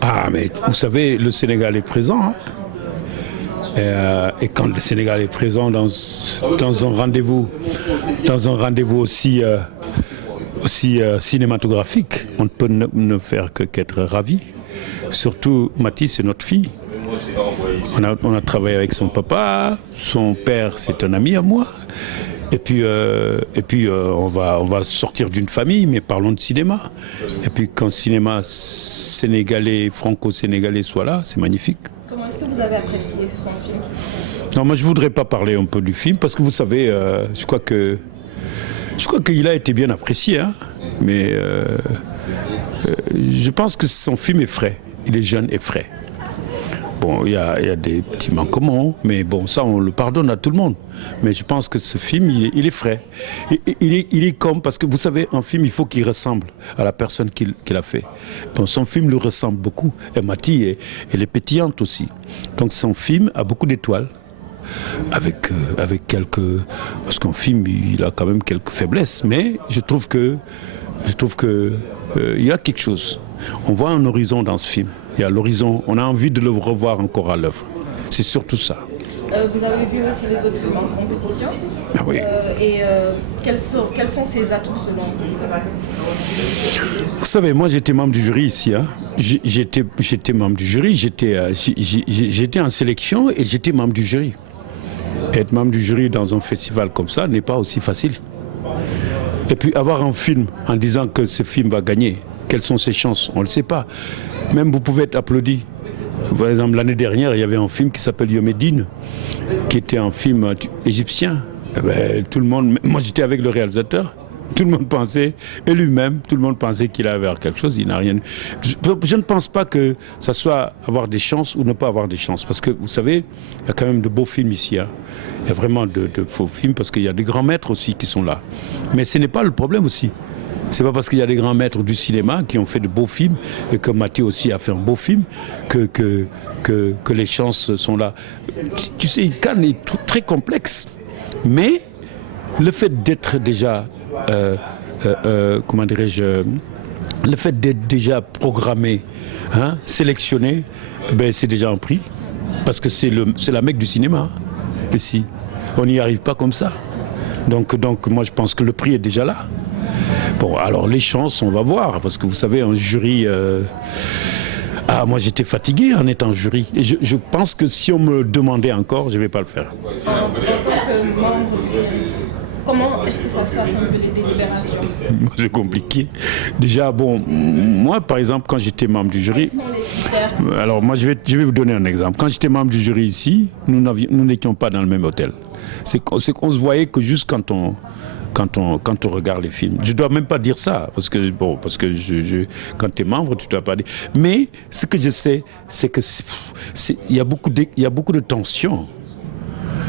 Ah, mais vous savez, le Sénégal est présent. Hein. Et quand le Sénégal est présent dans un rendez-vous aussi cinématographique, on ne peut ne faire qu'être ravi. Surtout, Mathis, c'est notre fille. On a travaillé avec son papa, son père, c'est un ami à moi. Et puis on va sortir d'une famille, mais parlons de cinéma. Et puis quand le cinéma sénégalais, franco-sénégalais soit là, c'est magnifique. Comment est-ce que vous avez apprécié son film? Non, moi je voudrais pas parler un peu du film parce que vous savez, je crois qu'il a été bien apprécié, hein, mais je pense que son film est frais. Il est jeune et frais. Bon, il y a des petits manquements, mais bon, ça on le pardonne à tout le monde. Mais je pense que ce film, il est frais. Il est comme, parce que vous savez, un film, il faut qu'il ressemble à la personne qui l'a fait. Donc son film lui ressemble beaucoup. Et Mathie, elle est pétillante aussi. Donc son film a beaucoup d'étoiles. Avec quelques... Parce qu'un film, il a quand même quelques faiblesses. Mais je trouve que il y a quelque chose. On voit un horizon dans ce film. Il y a l'horizon, on a envie de le revoir encore à l'œuvre. C'est surtout ça. Vous avez vu aussi les autres films en compétition. Ah oui. Quels sont ses atouts selon vous? Vous savez, moi j'étais membre du jury ici. Hein. J'étais membre du jury, j'étais en sélection et j'étais membre du jury. Être membre du jury dans un festival comme ça n'est pas aussi facile. Et puis avoir un film en disant que ce film va gagner, quelles sont ses chances? On ne le sait pas. Même vous pouvez être applaudi. Par exemple, l'année dernière, il y avait un film qui s'appelle Yomédine, qui était un film égyptien. Eh ben, tout le monde, moi j'étais avec le réalisateur, tout le monde pensait, et lui-même, tout le monde pensait qu'il allait avoir quelque chose, il n'a rien. Je ne pense pas que ça soit avoir des chances ou ne pas avoir des chances, parce que vous savez, il y a quand même de beaux films ici. Hein. Il y a vraiment de beaux films, parce qu'il y a des grands maîtres aussi qui sont là. Mais ce n'est pas le problème aussi. C'est pas parce qu'il y a des grands maîtres du cinéma qui ont fait de beaux films et que Mathieu aussi a fait un beau film que les chances sont là. Tu sais, Cannes est très complexe. Mais le fait d'être déjà, comment dirais-je, le fait d'être déjà programmé, hein, sélectionné, ben c'est déjà un prix. Parce que c'est la Mecque du cinéma, ici. On n'y arrive pas comme ça. Donc moi je pense que le prix est déjà là. Bon, alors les chances, on va voir, parce que vous savez, un jury... moi j'étais fatigué en étant jury. Et je pense que si on me le demandait encore, je ne vais pas le faire. En tant que membre, comment est-ce que ça se passe un peu les délibérations? C'est compliqué. Déjà, bon, moi par exemple, quand j'étais membre du jury... Quels sont les critères? Alors moi je vais vous donner un exemple. Quand j'étais membre du jury ici, nous n'étions pas dans le même hôtel. C'est qu'on se voyait que juste quand on regarde les films. Je ne dois même pas dire ça, parce que quand tu es membre, tu ne dois pas dire. Mais ce que je sais, c'est qu'il y a beaucoup de tension.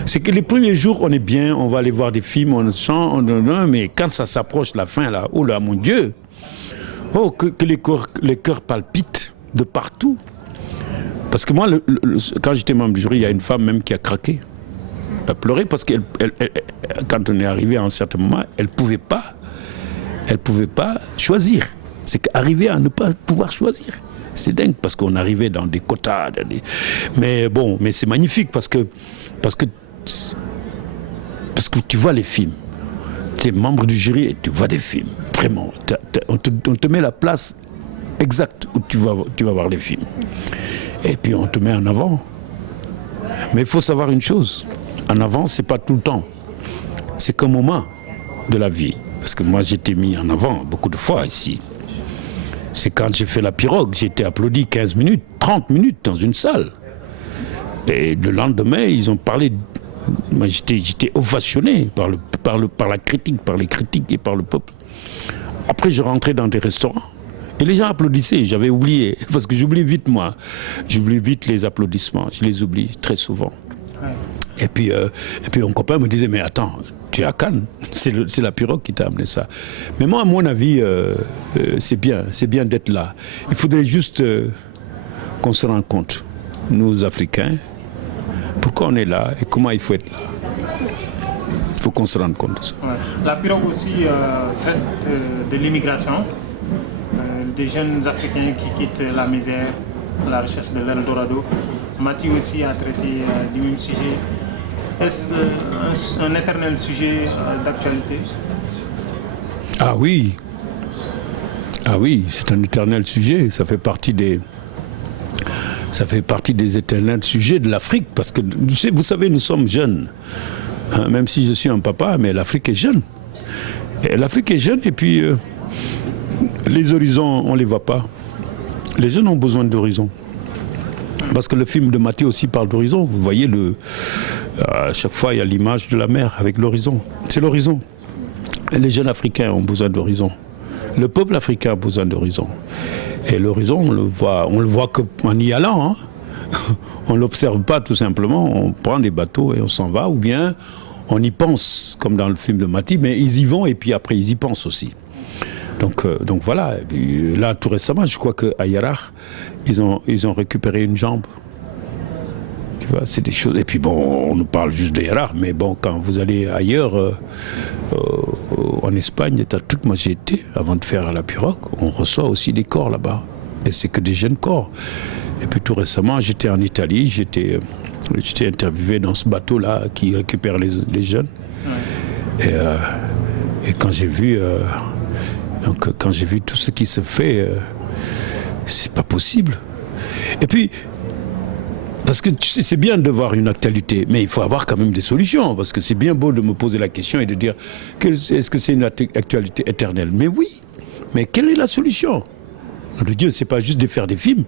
C'est que les premiers jours, on est bien, on va aller voir des films, on chante, mais quand ça s'approche la fin, là, oh là, mon Dieu, oh, que les cœurs palpitent de partout. Parce que moi, quand j'étais membre du jury, il y a une femme même qui a craqué. Elle a pleuré parce que quand on est arrivé à un certain moment, elle pouvait pas choisir. C'est qu'arriver à ne pas pouvoir choisir. C'est dingue parce qu'on arrivait dans des quotas. Mais bon, mais c'est magnifique parce que tu vois les films. Tu es membre du jury et tu vois des films. Vraiment. On te met la place exacte où tu vas voir les films. Et puis on te met en avant. Mais il faut savoir une chose. En avant, c'est pas tout le temps. C'est qu'un moment de la vie. Parce que moi, j'ai été mis en avant beaucoup de fois ici. C'est quand j'ai fait la pirogue, j'ai été applaudi 15 minutes, 30 minutes dans une salle. Et le lendemain, ils ont parlé... Moi, j'étais ovationné par la critique, par les critiques et par le peuple. Après, je rentrais dans des restaurants. Et les gens applaudissaient, j'avais oublié. Parce que j'oublie vite, moi. J'oublie vite les applaudissements. Je les oublie très souvent. Et puis un copain me disait, mais attends, tu es à Cannes, c'est la pirogue qui t'a amené ça. Mais moi, à mon avis, c'est bien d'être là. Il faudrait juste qu'on se rende compte, nous Africains, pourquoi on est là et comment il faut être là. Il faut qu'on se rende compte de ça. Ouais. La pirogue aussi traite de l'immigration. des jeunes Africains qui quittent la misère à la recherche de l'Eldorado. Mati aussi a traité du même sujet. Est-ce un éternel sujet d'actualité? Ah oui. Ah oui, c'est un éternel sujet. Ça fait partie des éternels sujets de l'Afrique. Parce que, vous savez, nous sommes jeunes. Hein, même si je suis un papa, mais l'Afrique est jeune. Et l'Afrique est jeune et puis les horizons, on ne les voit pas. Les jeunes ont besoin d'horizons. Parce que le film de Mathé aussi parle d'horizon. Vous voyez, à chaque fois, il y a l'image de la mer avec l'horizon. C'est l'horizon. Et les jeunes Africains ont besoin d'horizon. Le peuple africain a besoin d'horizon. Et l'horizon, on le voit qu'en y allant. Hein. On ne l'observe pas tout simplement. On prend des bateaux et on s'en va. Ou bien on y pense, comme dans le film de Mathé, mais ils y vont et puis après ils y pensent aussi. Donc voilà. Et puis, là, tout récemment, je crois qu'à Yarar, ils ont récupéré une jambe. Tu vois, c'est des choses. Et puis bon, on nous parle juste de Yarar, mais bon, quand vous allez ailleurs, en Espagne, il y a un truc, moi j'ai été, avant de faire la pirogue, on reçoit aussi des corps là-bas. Et c'est que des jeunes corps. Et puis tout récemment, j'étais en Italie, j'étais interviewé dans ce bateau-là qui récupère les jeunes. Ouais. Et quand j'ai vu tout ce qui se fait, c'est pas possible. Et puis, parce que tu sais, c'est bien de voir une actualité, mais il faut avoir quand même des solutions. Parce que c'est bien beau de me poser la question et de dire est-ce que c'est une actualité éternelle? Mais oui, mais quelle est la solution? Le Dieu, c'est pas juste de faire des films,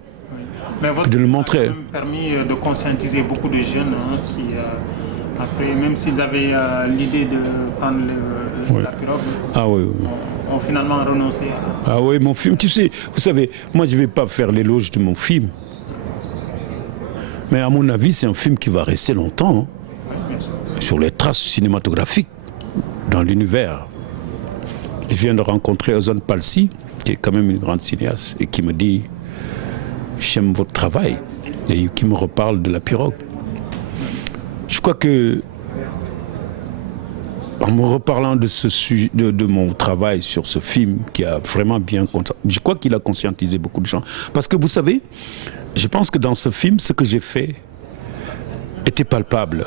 mais votre de le montrer. A quand même permis de conscientiser beaucoup de jeunes qui, après, même s'ils avaient l'idée de prendre la pirogue, ont finalement renoncé à... Ah oui, mon film, tu sais, vous savez, moi je ne vais pas faire l'éloge de mon film. Mais à mon avis, c'est un film qui va rester longtemps sur les traces cinématographiques dans l'univers. Je viens de rencontrer Ozan Palsi, qui est quand même une grande cinéaste, et qui me dit « J'aime votre travail », et qui me reparle de la pirogue. Je crois que, en me reparlant de ce sujet, de mon travail sur ce film, qui a vraiment bien... Je crois qu'il a conscientisé beaucoup de gens. Parce que vous savez, je pense que dans ce film, ce que j'ai fait était palpable.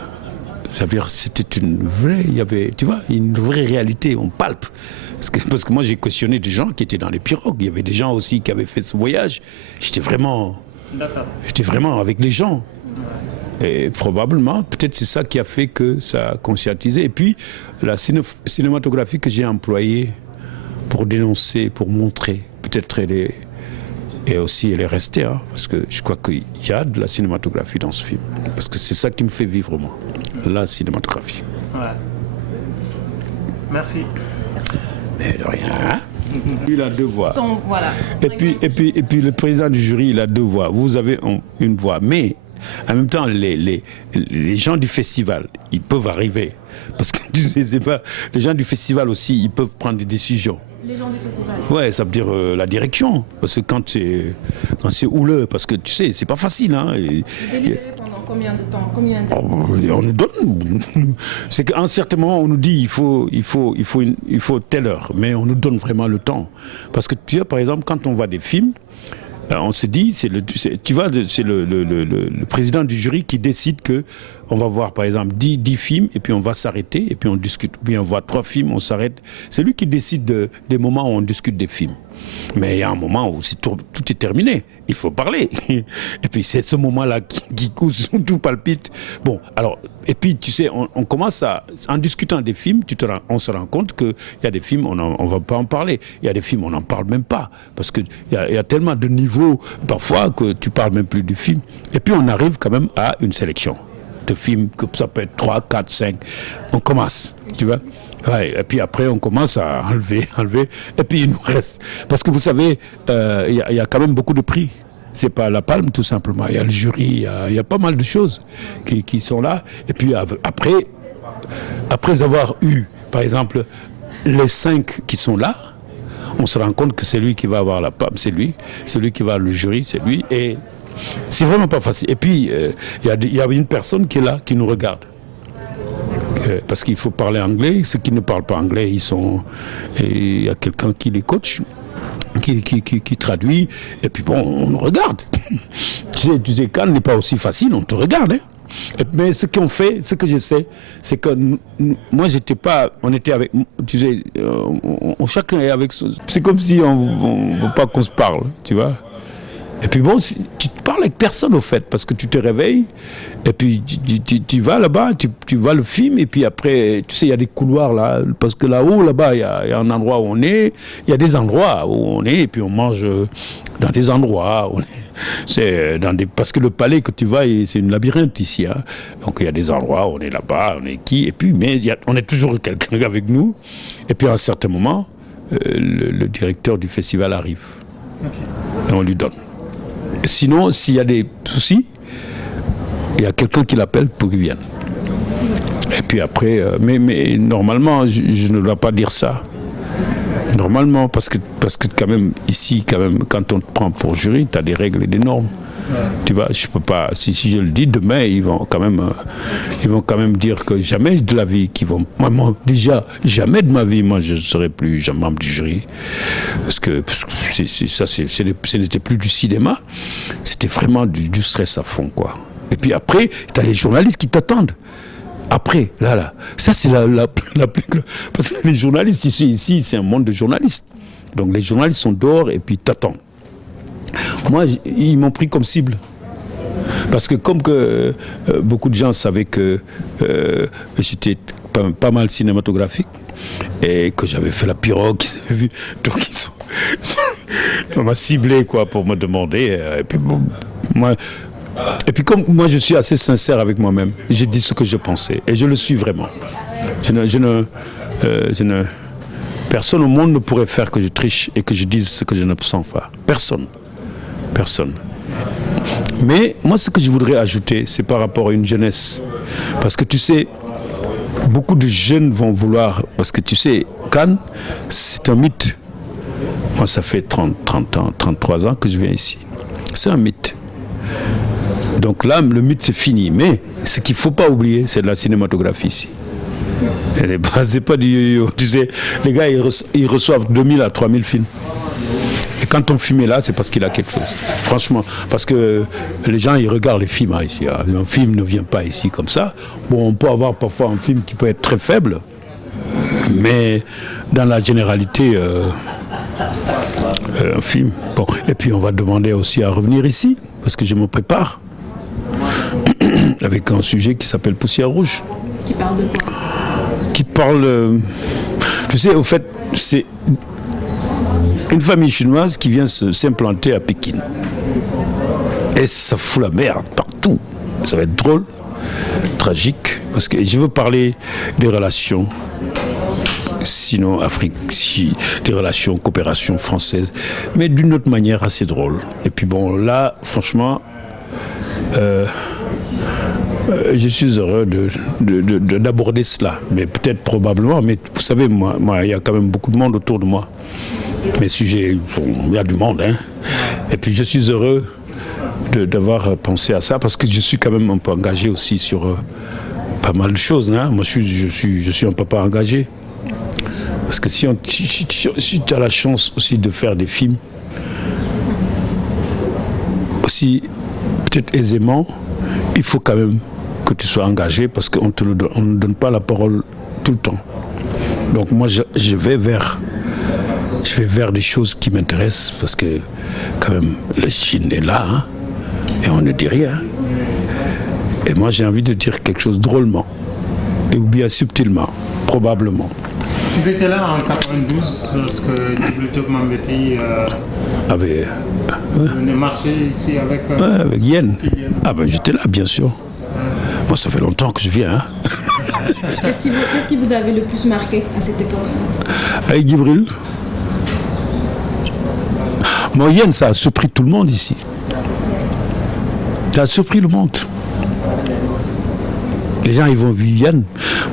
Ça veut dire c'était une vraie, il y avait, tu vois, une vraie réalité, on palpe. Parce que moi j'ai questionné des gens qui étaient dans les pirogues. Il y avait des gens aussi qui avaient fait ce voyage. J'étais vraiment avec les gens. Et probablement, peut-être c'est ça qui a fait que ça a conscientisé. Et puis, la cinématographie que j'ai employée pour dénoncer, pour montrer, peut-être elle est restée, hein, parce que je crois qu'il y a de la cinématographie dans ce film. Parce que c'est ça qui me fait vivre, moi, la cinématographie. Ouais. Merci. Mais de rien, hein? Il a deux voix. Voilà. Et puis le président du jury, il a deux voix. Vous avez une voix. Mais en même temps, les gens du festival, ils peuvent arriver. Parce que tu sais, c'est pas. Les gens du festival aussi, ils peuvent prendre des décisions. Les gens du festival. Ouais, ça veut dire la direction. Parce que quand c'est houleux, parce que tu sais, c'est pas facile. Hein, Délibérer pendant combien de temps? On nous donne. C'est qu'à un certain moment, on nous dit il faut telle heure. Mais on nous donne vraiment le temps. Parce que tu vois, par exemple, quand on voit des films, on se dit, c'est le président du jury qui décide que on va voir par exemple 10 films et puis on va s'arrêter et puis on discute. Ou bien on voit 3 films, on s'arrête. C'est lui qui décide des moments où on discute des films. Mais il y a un moment où tout est terminé. Il faut parler. Et puis c'est ce moment-là qui cause, tout palpite. Bon, alors, et puis tu sais, on commence en discutant des films, on se rend compte qu'il y a des films, on ne va pas en parler. Il y a des films, on n'en parle même pas. Parce qu'il y a tellement de niveaux, parfois, que tu ne parles même plus du film. Et puis on arrive quand même à une sélection de films, que ça peut être 3, 4, 5. On commence, tu vois. Ouais, et puis après, on commence à enlever. Et puis il nous reste. Parce que vous savez, il y a quand même beaucoup de prix. C'est pas la palme, tout simplement. Il y a le jury, il y a pas mal de choses qui sont là. Et puis après avoir eu, par exemple, les 5 qui sont là, on se rend compte que c'est lui qui va avoir la palme, c'est lui qui va avoir le jury, c'est lui. Et c'est vraiment pas facile. Et puis, il y a une personne qui est là, qui nous regarde. Parce qu'il faut parler anglais. Ceux qui ne parlent pas anglais, il y a quelqu'un qui les coach. qui traduit, et puis bon, on regarde. Tu sais, Cannes n'est pas aussi facile, on te regarde. Hein. Mais ce qu'on fait, ce que je sais, c'est que moi, j'étais pas, on était avec, tu sais, chacun est avec, c'est comme si on ne veut pas qu'on se parle, tu vois. Et puis bon, tu te parles avec personne au fait, parce que tu te réveilles, et puis tu vas là-bas, tu vas le film, et puis après, tu sais, il y a des couloirs là, parce que là-haut, là-bas, il y a un endroit où on est, il y a des endroits où on est, et puis on mange dans des endroits, parce que le palais que tu vas, c'est une labyrinthe ici, hein. Donc il y a des endroits où on est là-bas, on est qui, et puis, mais on est toujours quelqu'un avec nous, et puis à un certain moment, le directeur du festival arrive, et on lui donne. Sinon, s'il y a des soucis, il y a quelqu'un qui l'appelle pour qu'il vienne. Et puis après, mais normalement, je ne dois pas dire ça. Normalement, parce que quand même, ici, quand on te prend pour jury, tu as des règles et des normes. Tu vois, je peux pas. Si je le dis demain, ils vont quand même dire que jamais de la vie moi, déjà jamais de ma vie, moi je ne serai plus jamais membre du jury, parce que ce n'était plus du cinéma, c'était vraiment du stress à fond, quoi. Et puis après, tu as les journalistes qui t'attendent. Après, là, ça c'est la plus. Parce que les journalistes ici, c'est un monde de journalistes. Donc les journalistes sont dehors et puis t'attendent. Moi, ils m'ont pris comme cible. Parce que comme que beaucoup de gens savaient que j'étais pas mal cinématographique et que j'avais fait la pirogue, donc on m'a ciblé quoi, pour me demander. Et puis, bon, comme moi je suis assez sincère avec moi-même, j'ai dit ce que je pensais et je le suis vraiment. Personne au monde ne pourrait faire que je triche et que je dise ce que je ne sens pas. Personne. Mais moi, ce que je voudrais ajouter, c'est par rapport à une jeunesse. Parce que tu sais, beaucoup de jeunes vont vouloir... Parce que tu sais, Cannes, c'est un mythe. Moi, ça fait 30 ans, 33 ans que je viens ici. C'est un mythe. Donc là, le mythe, c'est fini. Mais ce qu'il ne faut pas oublier, c'est de la cinématographie ici. C'est pas du yo-yo. Tu sais, les gars, ils reçoivent 2000 à 3000 films. Et quand on filme là, c'est parce qu'il a quelque chose. Franchement, parce que les gens, ils regardent les films ici. Un film ne vient pas ici comme ça. Bon, on peut avoir parfois un film qui peut être très faible, mais dans la généralité, un film. Bon, et puis on va demander aussi à revenir ici, parce que je me prépare avec un sujet qui s'appelle Poussière Rouge. Qui parle de quoi? Qui parle... tu sais, au fait, c'est une famille chinoise qui vient s'implanter à Pékin. Et ça fout la merde partout. Ça va être drôle, tragique, parce que je veux parler des relations sino-Afrique, des relations coopération française, mais d'une autre manière assez drôle. Et puis bon, là, franchement, je suis heureux d'aborder cela, mais peut-être probablement, mais vous savez, moi, il y a quand même beaucoup de monde autour de moi. Mes sujets, il y a du monde, hein. Et puis je suis heureux d'avoir pensé à ça, parce que je suis quand même un peu engagé aussi sur pas mal de choses, hein. Moi, je suis un papa engagé. Parce que si tu as la chance aussi de faire des films, aussi peut-être aisément, il faut quand même que tu sois engagé, parce qu'on ne donne pas la parole tout le temps. Donc moi, je vais vers des choses qui m'intéressent, parce que quand même, la Chine est là, hein, et on ne dit rien. Et moi, j'ai envie de dire quelque chose drôlement, ou bien subtilement, probablement. Vous étiez là en 92, lorsque Djibril Diop Mambéty venait marcher ici avec Yen. Ah ben j'étais là, bien sûr. Moi, ça fait longtemps que je viens. Hein. Qu'est-ce qui vous avait le plus marqué à cette époque? Avec Djibril. Moi, Yen, ça a surpris tout le monde ici. Ça a surpris le monde. Les gens, ils vont vu Yen.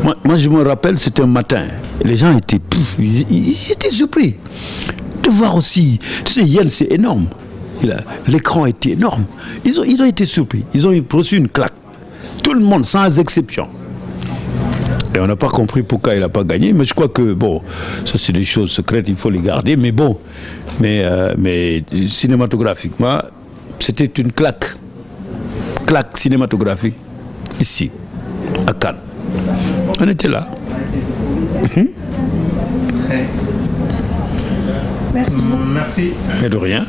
Moi, je me rappelle, c'était un matin. Les gens étaient surpris de voir aussi. Tu sais, Yen, c'est énorme. L'écran était énorme. Ils ont été surpris. Ils ont reçu une claque. Tout le monde, sans exception. Et on n'a pas compris pourquoi il n'a pas gagné. Mais je crois que, bon, ça c'est des choses secrètes, il faut les garder. Mais bon, mais cinématographiquement, c'était une claque. Claque cinématographique, ici, à Cannes. On était là. Merci beaucoup. Merci. Mais de rien.